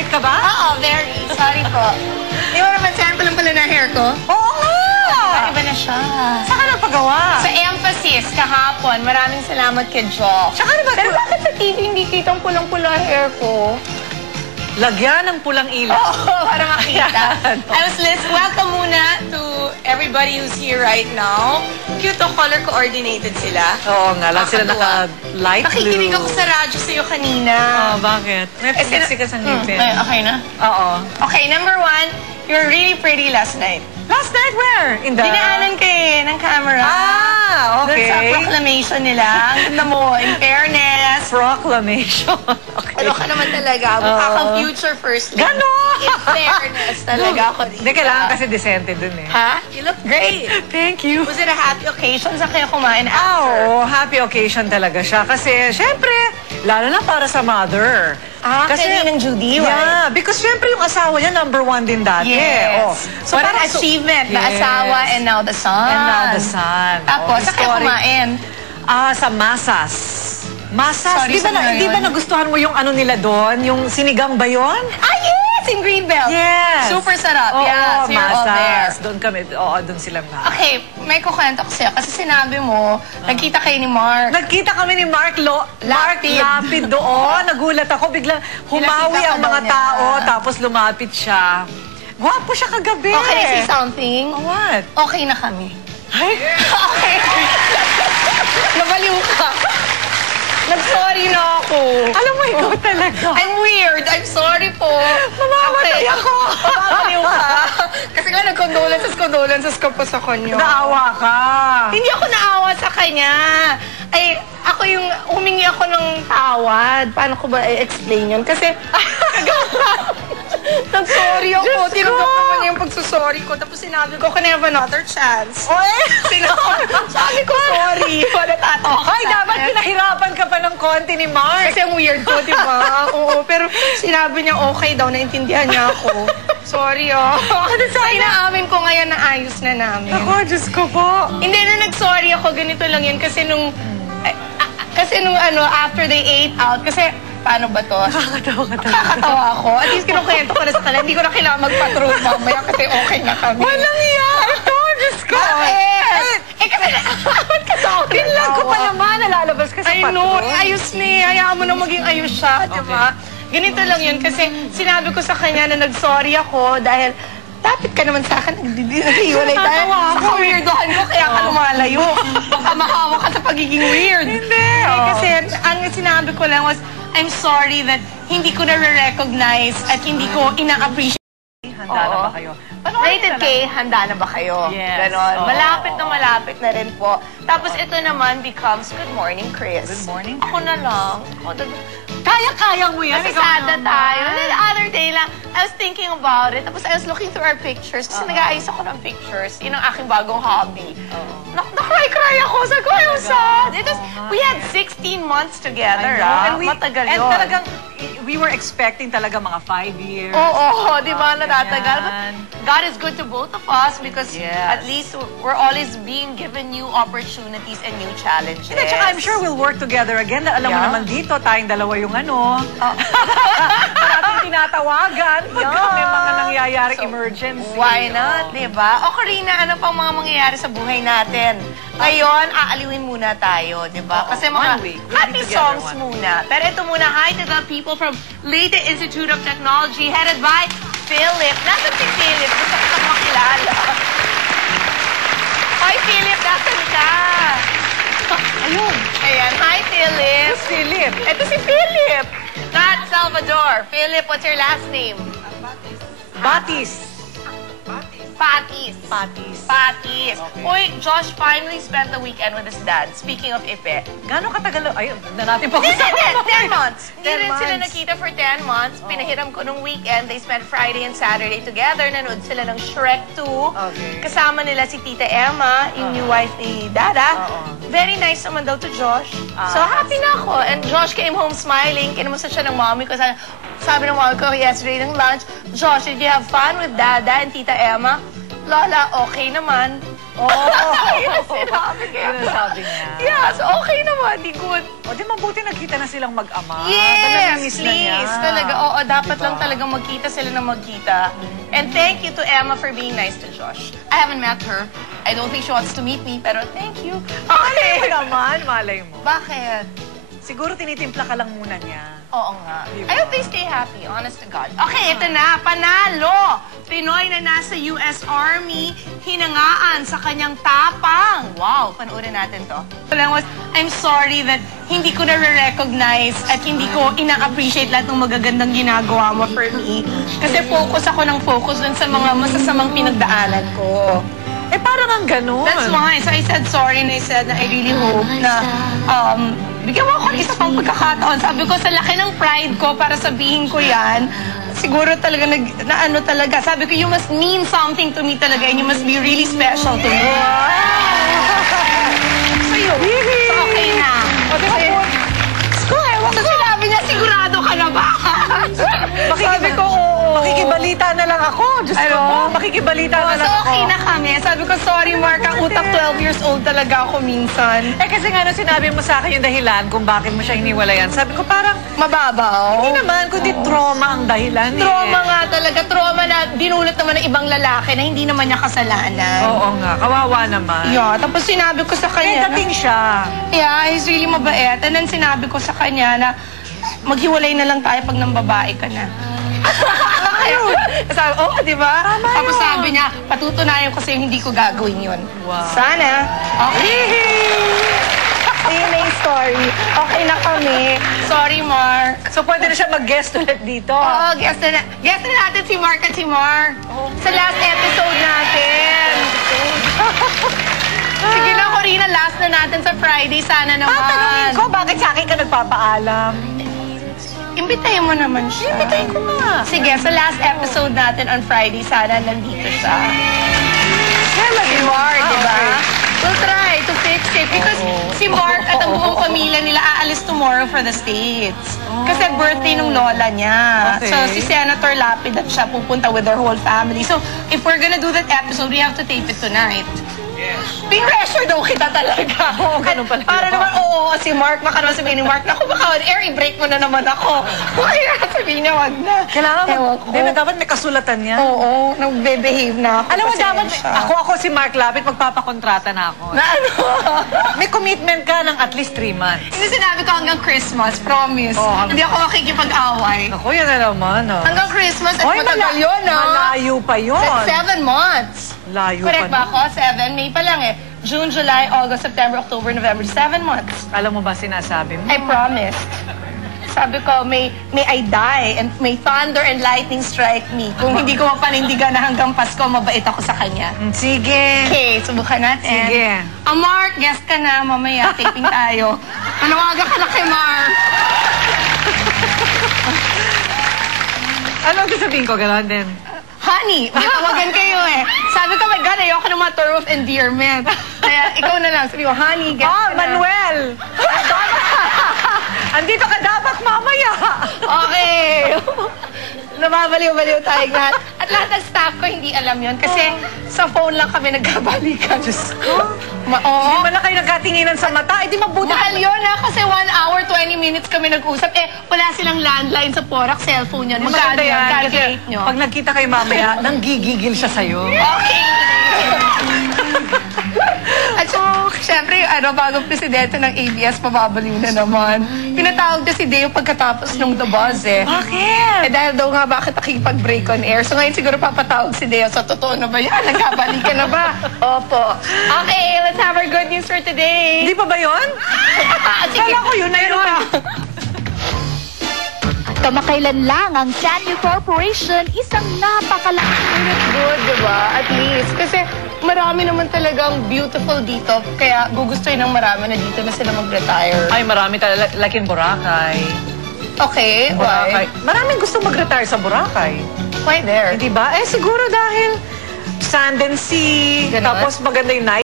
straight ka ba? Oo, very. Sorry po. Di ba naman saan pala na hair ko? Oo nga! Iba na siya. Saan ka nagpagawa? Sa Emphasis, kahapon, maraming salamat kay Joff. Tsaka na ba? Pero bakit sa TV hindi kitang pulang-pula hair ko? Lagyan ng pulang ilaw. Oo, para makita. I was listening. Welcome muna to everybody who's here right now. Cute o, color-coordinated sila. Oo nga, lang sila naka-light blue. Nakikinig ako sa radyo sa'yo kanina. Bakit? May pixie ka sa ngipin. Okay na? Oo. Okay, number one, you were really pretty last night. Last night where? In the... Dinaanan kayo ng camera. Okay. Doon sa proclamation nila. Ang ganda mo, in fairness. Proclamation. Okay. Ano ka naman talaga? Mukha kang future first lady. Ganon! In fairness talaga ako dito. Hindi, kailangan kasi decente dun eh. Ha? You look great. Thank you. Was it a happy occasion? Saan kayo kumain after? Oo, happy occasion talaga siya. Kasi, syempre, lalo na para sa mother. Kasi ng Judy, right? Yeah, because syempre yung asawa niya, #1 din dati. Yes. Oh. So, what an achievement. The asawa and now the son. And now the son. Tapos, saan kayo kumain? Sa Masas. Masas, Sorry, di ba nagustuhan mo yung ano nila doon? Yung sinigang ba yun? Ah, yes! In Greenbelt. Yes. Super sarap. Oo, Yeah, so you're all there. Masas. Doon kami. Oo, doon sila na. Okay, may kukwento ko sa'yo. Kasi sinabi mo, nagkita kayo ni Mark. Nagkita kami ni Mark Lapid doon. Nagulat ako. Biglang humawi ang mga tao. Tapos lumapit siya. Gwapo siya kagabi. Okay, I say something? What? Okay na kami. Ay? Okay. Nabaliw ka. Nag-sorry na ako. Alam mo, ikaw talaga. I'm weird. I'm sorry po. Mamamatay ako. Mababaliw ka. Kasi nga nag-condolences ka pa sa kanya. Naawa ka. Hindi ako naawa sa kanya. Ay, ako yung humingi ako ng tawad. Paano ko ba i-explain yun? Kasi, nag-sorry ako. Tinanggap naman niya yung pagsusorry ko. Tapos sinabi ko, can I have another chance? Sabi ko, sorry. Natatawa ka. Ay, dapat pinahirapan ka pa ng konti ni Mark. Kasi ang weird ko, di ba? Oo, pero sinabi niya okay daw, naintindihan niya ako. Sorry, So, inaamin ko ngayon na ayos na namin. Ako, Diyos ko po. Hindi na nag-sorry ako, ganito lang yun. Kasi nung after they ate out, kasi paano ba to? Nakakatawa ka talaga. Nakakatawa ako. At least kinukwento ko na sa kanila. Hindi ko na kailangan mag-patrol mamaya kasi okay na kami. Walang iya! Ito, Diyos ko! Bakit? Kasi naawat ka sa akin. Pinlag ko pa naman, nalalabas ka sa I patrol. know, ayos niya. Hayaan mo na maging ayos siya, di ba? Ganito lang yun kasi sinabi ko sa kanya na nag-sorry ako dahil dapat ka naman sa akin nagdidihiwalay tayo. Sa weirdohan ko kaya ka lumalayo. Baka mahawa ka sa pagiging weird. Hindi. Kasi ang sinabi ko lang was, I'm sorry that hindi ko na-recognize at hindi ko ina-appreciate. Handa na ba kayo? Rated K, handa na ba kayo? Yes. Ganon. Malapit na rin po. Tapos ito naman becomes, good morning, Chris. Good morning. Ako na lang. Kaya mo yan. Masasada tayo. The other day lang, I was thinking about it. Tapos I was looking through our pictures. Kasi nag-aayos ako ng pictures. Yun ang aking bagong hobby. Na-cry ako. Sabi ko, I'm sad. We had 16 months together. Matagal yun. And talagang, we were expecting talaga mga 5 years. Oo, di ba? Natatagal. But God is good to both of us because at least we're always being given new opportunities and new challenges. And tsaka I'm sure we'll work together again. Alam mo naman dito, tayong dalawa yung natin tinatawagan pagka may mga nangyayaring emergency. Why not, di ba? O Karina, ano pang mga mangyayari sa buhay natin? Ngayon, aaliwin muna tayo, di ba? Kasi mga happy songs muna. Pero ito muna, hi to the people from Leyte Institute of Technology headed by Philip. Nasaan si Philip? Gusto ko kang makilala. Hi, Philip. Nasaan ka? Ayun. Ayan. Hi, Philip. Who's Philip? Ito si Philip. Not Salvador. Philip, what's your last name? Batis. Patis. Patis. Patis. Okay. Uy, Josh finally spent the weekend with his dad. Speaking of Ipe. Gano'ng katagal? Ayun, na natin pa Hindi, 10 months. Hindi rin sila nakita for 10 months. Pinahiram ko nung weekend. They spent Friday and Saturday together. Nanood sila ng Shrek 2. Okay. Kasama nila si Tita Emma, yung new wife ni Dada. Very nice naman daw to Josh. So happy na ako. And Josh came home smiling. Kinamusta siya ng mommy ko. Sabi ng mommy ko yesterday ng lunch, Josh, did you have fun with Dada and Tita Emma? Lola, okay naman. Oh, Yun sinabi niya. Yun ang sabi niya. Yeah, So, okay naman, di good. O, di mabuti nagkita na silang mag-ama. Yes, Miss na niya. please. Talaga, oo, dapat Diba? lang talagang magkita sila na magkita. And thank you to Emma for being nice to Josh. I haven't met her. I don't think she wants to meet me, pero thank you. Malay mo Okay. naman, malay mo. Bakit? Siguro tinitimpla ka lang muna niya. Oo nga. Diba? I hope they stay happy, honest to God. Okay, ito na. Panalo! Pinoy na nasa US Army, hinangaan sa kanyang tapang. Wow, panoorin natin to. I'm sorry that hindi ko na-recognize at hindi ko ina-appreciate lahat ng magagandang ginagawa mo for me. Kasi focus ako ng focus dun sa mga masasamang pinagdaanan ko. Eh, parang ang ganun. That's why. So I said sorry and I said na I really hope na bigyan mo ako ng isa pang pagkakataon. Sabi ko, sa laki ng pride ko para sabihin ko yan, siguro talaga na ano talaga. Sabi ko, you must mean something to me talaga and you must be really special to me. So yun. So okay na. Kasi, ewan ko sinabi niya, sigurado ka na ba? Sabi ko, oo. Makikibalita na lang ako. Diyos ko, makikibalita na lang So ako. okay na kami. Sabi ko, sorry Mark, ang utak 12 years old talaga ako minsan. Eh, kasi nga nung sinabi mo sa akin yung dahilan kung bakit mo siya hiniwalayan, sabi ko parang, Mababaw. hindi naman, kundi trauma ang dahilan eh. Trauma nga talaga. Trauma na dinulot naman ng ibang lalaki na hindi naman niya kasalanan. Oo nga, kawawa naman. Yeah, tapos sinabi ko sa Eh, kanya, dating siya. yeah, he's really mabait. And then sinabi ko sa kanya na maghiwalay na lang tayo pag nang babae ka na. Sabi, di ba? Tapos sabi niya, patutunayan ko sa'yo hindi ko gagawin yun. Wow. Sana. Okay. Yun na yung story. Okay na kami. Sorry, Mark. So, pwede na siya mag-guest ulit dito. Oo, guest na natin si Mark at si Mar. Sa last episode natin. Sige na, Corina, last na natin sa Friday. Sana naman. Tatanungin ko, bakit sa akin ka nagpapaalam? Imbitahin mo naman siya. Imbitahin ko nga. Sige, sa last episode natin on Friday, sana nandito siya. Si Mark, di ba? We'll try to fix it. Because si Mark at ang buong pamilya nila aalis tomorrow for the States. Kasi birthday nung lola niya. Okay. So si Senator Lapid at siya pupunta with their whole family. So if we're gonna do that episode, we have to tape it tonight. Ping-pressure daw kita talaga. Oo, ganun pala. Para naman, oo, si Mark, baka naman sabihin ni Mark, naku, baka on-air, i-break mo na naman ako. Kaya sabihin niya, wag na. Kailangan Ewan ko. dapat may kasulatan niya. Oo, nagbe-behave na ako. Alam mo, dapat, Pasensya. ako si Mark Lapid, magpapakontrata na ako. Na ano? May commitment ka ng at least 3 months. Hindi sinabi ko hanggang Christmas, promise. Oo, Hindi ako makikipag-away. Ako, yan na naman, ah. Hanggang Christmas, at Oy, matagal yun, ah. malayo pa yun. That's 7 months. Layo Correct pa ba ako? 7, May pa lang eh. June, July, August, September, October, November. 7 months. Alam mo ba sinasabi mo? I promised. Sabi ko, may I die and may thunder and lightning strike me. Kung hindi ko mapanindigan na hanggang Pasko, mabait ako sa kanya. Sige. Okay, subukan natin. Sige. Mark, guest ka na. Mamaya, taping tayo. Manawagan ka na kay Mark. Ano ang sasabihin ko? Ganon din. Honey, may tawagan kayo eh. Sabi ko, my God, ayoko ng mga term of endearment. Kaya ikaw na lang. Sabi ko, honey, guest ka na. Manuel! Andito ka dapat mamaya! Okay. Nababaliw-baliw tayo lahat. At lahat ng staff ko hindi alam yon kasi sa phone lang kami nagkabalikan. Diyos ko. Oo. Hindi man lang kayo nagkatinginan sa mata. Eh, di mabuti. Mahal yun ha, kasi 1 hour, 20 minutes kami nag-usap. Eh, wala silang landline sa Porac, cellphone yun. Magkano Maganda yan? yan. Kasi Calculate nyo. pag nagkita kayo mamaya, nanggigigil siya sa'yo. Okay. At syempre, bagong presidente ng ABS, pababaliw na naman. Pinatawag na si Deo pagkatapos nung The Buzz eh. Bakit? Eh dahil daw nga bakit nakikipag-break on air. So ngayon siguro papatawag si Deo. Sa totoo na ba yan? Nagkabalikan na ba? Opo. Okay, let's have our good news for today. Hindi pa ba yun? Sige. Kala ko yun na yun. Kamakailan lang ang Sanyo Corporation, isang napakalaking Good, diba? At least. Kasi marami naman talagang beautiful dito. Kaya gugustuhin ng marami na dito na sila mag-retire. Ay, marami talaga. Like in Boracay. Okay, Boracay. why? Maraming gusto mag-retire sa Boracay. Why there? Hindi ba? Eh, siguro dahil sand and sea, Ganon? tapos maganda yung night